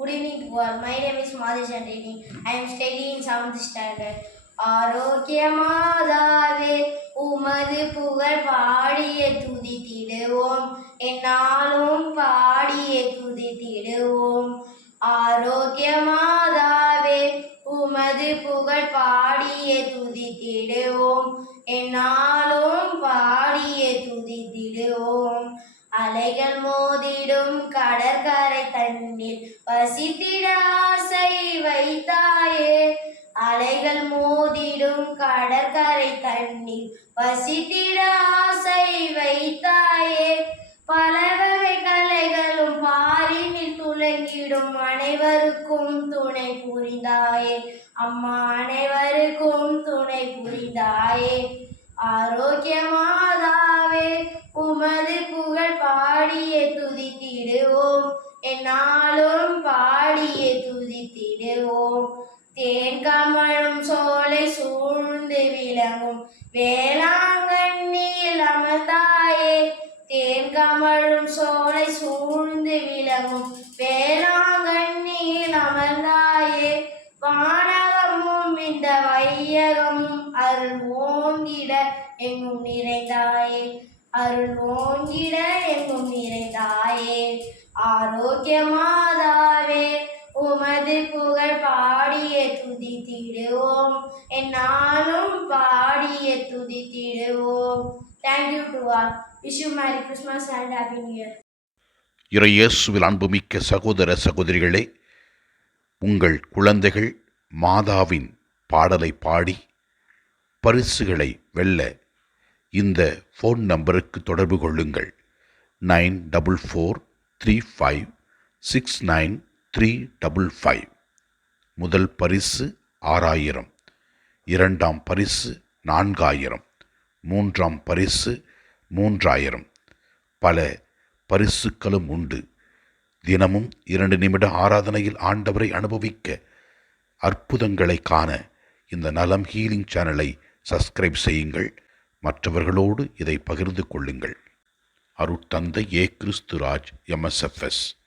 Good evening to all. My name is Madhesh Andini. I am studying in 7th standard. ஆரோக்கியமாதாவே உமது புகழ் பாடிய துதித்திடுவோம் என்னாலும் பாடிய துதித்திடுவோம் ஆரோக்கியமாதாவே உமது புகழ் பாடிய துதித்திடுவோம் என்னால் கடற்கரை தண்ணீர் வசித்திட ஆசை வைத்தாயே அலைகள் மோதிடும் கடற்கரை தண்ணீர் வசித்திட ஆசை வைத்தாயே பல வகை கலைகளும் பாரினில் துளங்கிடும் அனைவருக்கும் துணை புரிந்தாயே. அம்மா அனைவருக்கும் துணை புரிந்தாயே. ஆரோக்கியமாதா துதித்திடுவோம் சோலை சூழ்ந்து விளங்கும் வேளாங்கண்ணியில் அமர்ந்தாயே. தேன்கமழும் சோலை சூழ்ந்து விளங்கும் வேளாங்கண்ணியில் அமர்ந்தாயே. வானகமும் இந்த வையகமும் அருள் ஓங்கிட எங்கும் நிறைந்தாயே. அருள் ஓங்கிட எங்கும் நிறைந்தாயே. ஆரோக்கியமா புகழ் பாடிய துதி துதித்திடுவோம். என்னாலும் பாடிய துதி திடுவோம் thank you to all wish you merry Christmas and happy new year இறையேசுவில் அன்புமிக்க சகோதர சகோதரிகளே உங்கள் குழந்தைகள் மாதாவின் பாடலை பாடி பரிசுகளை வெல்ல இந்த ஃபோன் நம்பருக்கு தொடர்பு கொள்ளுங்கள். Nine double four three five six nine three double five. முதல் பரிசு ஆறாயிரம். இரண்டாம் பரிசு நான்காயிரம். மூன்றாம் பரிசு மூன்றாயிரம். பல பரிசுகளும் உண்டு. தினமும் இரண்டு நிமிட ஆராதனையில் ஆண்டவரை அனுபவிக்க அற்புதங்களை காண இந்த நலம் ஹீலிங் சேனலை சப்ஸ்கிரைப் செய்யுங்கள். மற்றவர்களோடு இதை பகிர்ந்து கொள்ளுங்கள். அருட்தந்தை ஏ கிறிஸ்துராஜ் எம்எஸ்எஃப்எஸ்